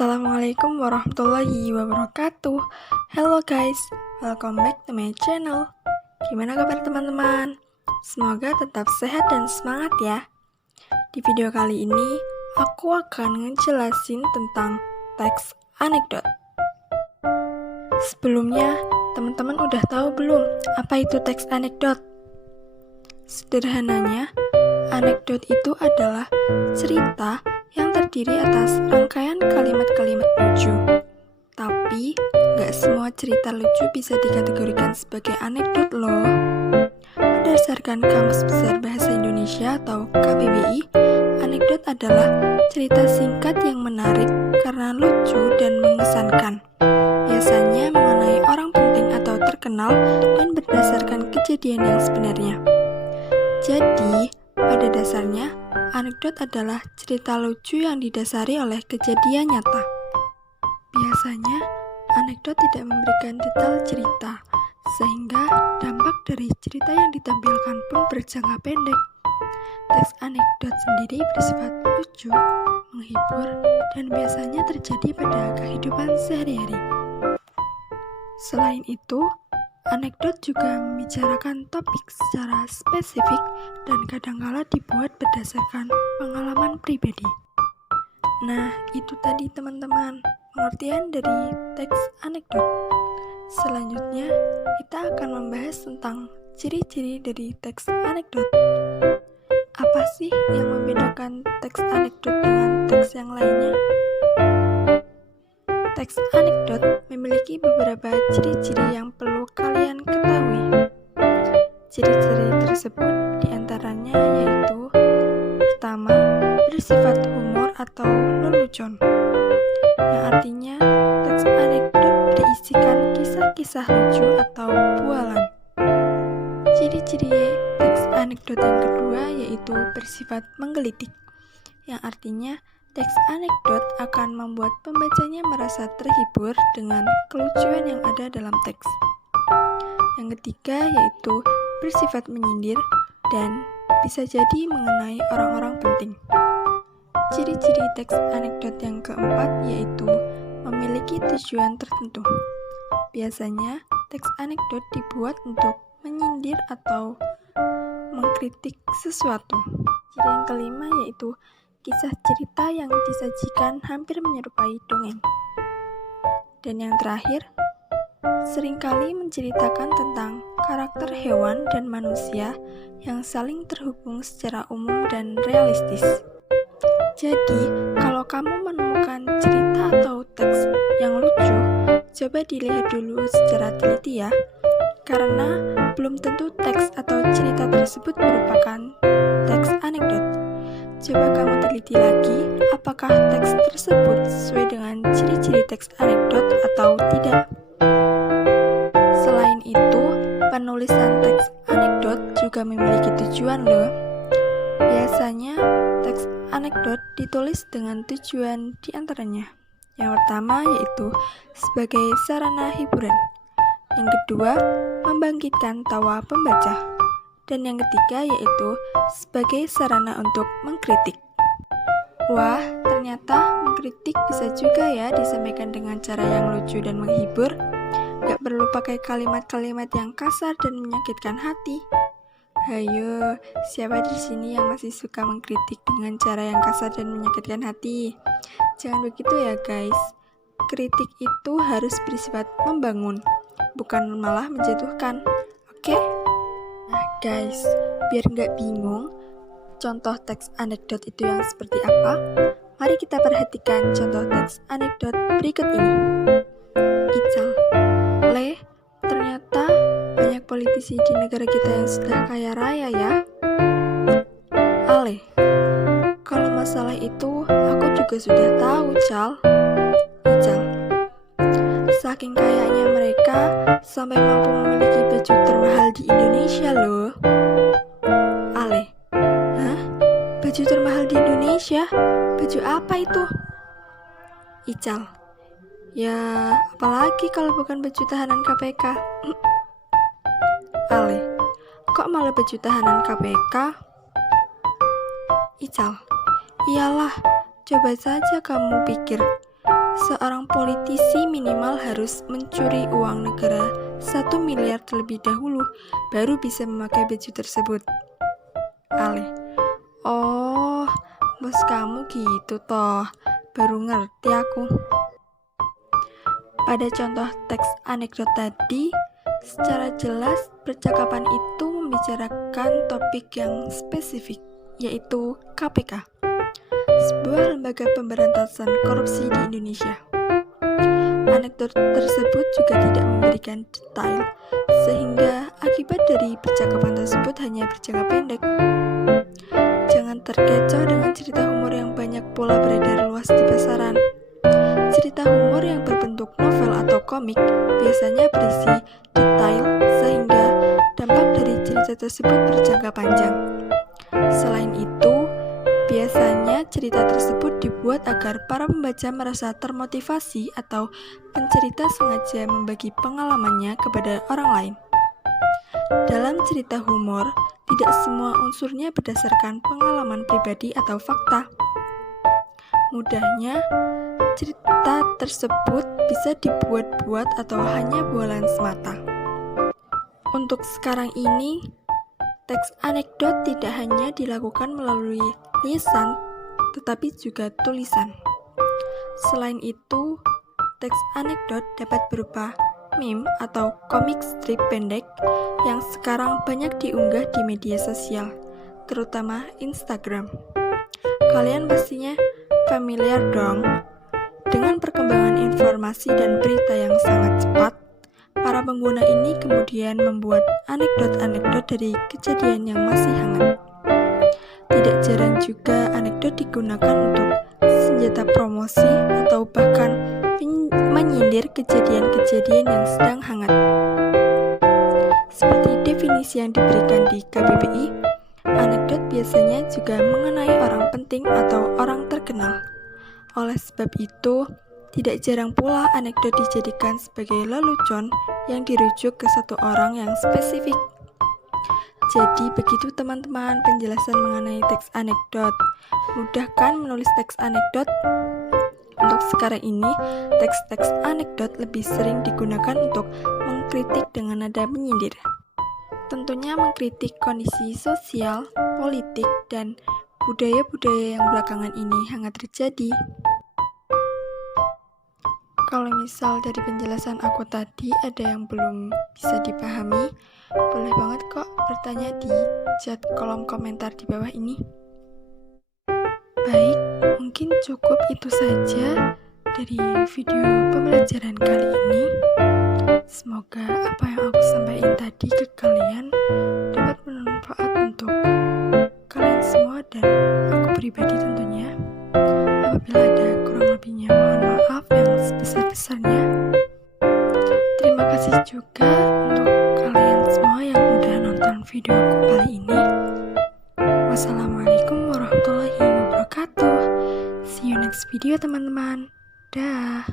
Assalamualaikum warahmatullahi wabarakatuh. Hello guys, welcome back to my channel. Gimana kabar teman-teman? Semoga tetap sehat dan semangat ya. Di video kali ini, aku akan ngejelasin tentang teks anekdot. Sebelumnya, teman-teman udah tahu belum apa itu teks anekdot? Sederhananya, anekdot itu adalah cerita yang terdiri atas rangkaian kalimat-kalimat lucu. Tapi, gak semua cerita lucu bisa dikategorikan sebagai anekdot loh. Berdasarkan Kamus Besar Bahasa Indonesia atau KBBI, anekdot adalah cerita singkat yang menarik karena lucu dan mengesankan. Biasanya mengenai orang penting atau terkenal dan berdasarkan kejadian yang sebenarnya. Jadi, pada dasarnya, anekdot adalah cerita lucu yang didasari oleh kejadian nyata. Biasanya, anekdot tidak memberikan detail cerita, sehingga dampak dari cerita yang ditampilkan pun berjangka pendek. Teks anekdot sendiri bersifat lucu, menghibur, dan biasanya terjadi pada kehidupan sehari-hari. Selain itu, anekdot juga membicarakan topik secara spesifik dan kadangkala dibuat berdasarkan pengalaman pribadi. Nah, itu tadi teman-teman, pengertian dari teks anekdot. Selanjutnya, kita akan membahas tentang ciri-ciri dari teks anekdot. Apa sih yang membedakan teks anekdot dengan teks yang lainnya? Teks anekdot memiliki beberapa ciri-ciri yang perlu kalian ketahui. Ciri-ciri tersebut diantaranya yaitu: pertama, bersifat humor atau lelucon, yang artinya teks anekdot berisikan kisah-kisah lucu atau bualan. Ciri-ciri teks anekdot yang kedua yaitu bersifat menggelitik, yang artinya teks anekdot akan membuat pembacanya merasa terhibur dengan kelucuan yang ada dalam teks. Yang ketiga yaitu bersifat menyindir dan bisa jadi mengenai orang-orang penting. Ciri-ciri teks anekdot yang keempat yaitu memiliki tujuan tertentu. Biasanya, teks anekdot dibuat untuk menyindir atau mengkritik sesuatu. Ciri yang kelima yaitu kisah cerita yang disajikan hampir menyerupai dongeng. Dan yang terakhir, seringkali menceritakan tentang karakter hewan dan manusia yang saling terhubung secara umum dan realistis. Jadi, kalau kamu menemukan cerita atau teks yang lucu, coba dilihat dulu secara teliti ya, karena belum tentu teks atau cerita tersebut merupakan teks anekdot. Coba kamu teliti lagi, apakah teks tersebut sesuai dengan ciri-ciri teks anekdot atau tidak. Selain itu, penulisan teks anekdot juga memiliki tujuan loh. Biasanya, teks anekdot ditulis dengan tujuan diantaranya. Yang pertama yaitu sebagai sarana hiburan. Yang kedua, membangkitkan tawa pembaca. Dan yang ketiga yaitu sebagai sarana untuk mengkritik. Wah, ternyata mengkritik bisa juga ya disampaikan dengan cara yang lucu dan menghibur. Gak perlu pakai kalimat-kalimat yang kasar dan menyakitkan hati. Hayo, siapa di sini yang masih suka mengkritik dengan cara yang kasar dan menyakitkan hati? Jangan begitu ya guys. Kritik itu harus bersifat membangun, bukan malah menjatuhkan. Oke? Nah guys, biar nggak bingung contoh teks anekdot itu yang seperti apa, mari kita perhatikan contoh teks anekdot berikut ini. Ical, Le, ternyata banyak politisi di negara kita yang sudah kaya raya ya. Ale, kalau masalah itu aku juga sudah tahu, Cal. Ical, saking kayanya mereka sampai mampu memiliki baju termahal di Indonesia loh. Ale, hah? Baju termahal di Indonesia? Baju apa itu? Ical, ya apalagi kalau bukan baju tahanan KPK. Ale, kok malah baju tahanan KPK? Ical, iyalah, coba saja kamu pikir. seorang politisi minimal harus mencuri uang negara 1 miliar terlebih dahulu baru bisa memakai baju tersebut. Ale, oh, bos kamu gitu toh, baru ngerti aku. Pada contoh teks anekdot tadi, secara jelas percakapan itu membicarakan topik yang spesifik, yaitu KPK, sebuah lembaga pemberantasan korupsi di Indonesia. Anekdot tersebut juga tidak memberikan detail, sehingga akibat dari percakapan tersebut hanya berjangka pendek. Jangan terkecoh dengan cerita humor yang banyak pola beredar luas di pasaran. Cerita humor yang berbentuk novel atau komik biasanya berisi detail sehingga dampak dari cerita tersebut berjangka panjang. Selain itu, biasanya cerita tersebut dibuat agar para pembaca merasa termotivasi atau pencerita sengaja membagi pengalamannya kepada orang lain. Dalam cerita humor, tidak semua unsurnya berdasarkan pengalaman pribadi atau fakta. Mudahnya, cerita tersebut bisa dibuat-buat atau hanya bualan semata. Untuk sekarang ini, teks anekdot tidak hanya dilakukan melalui lisan, tetapi juga tulisan. Selain itu, teks anekdot dapat berupa meme atau komik strip pendek yang sekarang banyak diunggah di media sosial, terutama Instagram. Kalian pastinya familiar dong. Dengan perkembangan informasi dan berita yang sangat cepat, para pengguna ini kemudian membuat anekdot-anekdot dari kejadian yang masih hangat. Tidak jarang juga anekdot digunakan untuk senjata promosi atau bahkan menyindir kejadian-kejadian yang sedang hangat. Seperti definisi yang diberikan di KBBI, anekdot biasanya juga mengenai orang penting atau orang terkenal. Oleh sebab itu, tidak jarang pula anekdot dijadikan sebagai lelucon yang dirujuk ke satu orang yang spesifik. Jadi begitu teman-teman penjelasan mengenai teks anekdot. Mudah kan menulis teks anekdot? Untuk sekarang ini, teks-teks anekdot lebih sering digunakan untuk mengkritik dengan nada menyindir. Tentunya mengkritik kondisi sosial, politik, dan budaya-budaya yang belakangan ini hangat terjadi. Kalau misal dari penjelasan aku tadi ada yang belum bisa dipahami, boleh banget kok bertanya di chat kolom komentar di bawah ini. Baik, mungkin cukup itu saja dari video pembelajaran kali ini. Semoga apa yang aku sampaikan tadi ke kalian dapat bermanfaat untuk kalian semua dan aku pribadi tentunya. Apabila ada kurang lebihnya mohon maaf yang sebesar-besarnya. Terima kasih juga untuk kalian semua yang udah nonton video aku kali ini. Wassalamualaikum warahmatullahi wabarakatuh. See you next video teman-teman. Dah.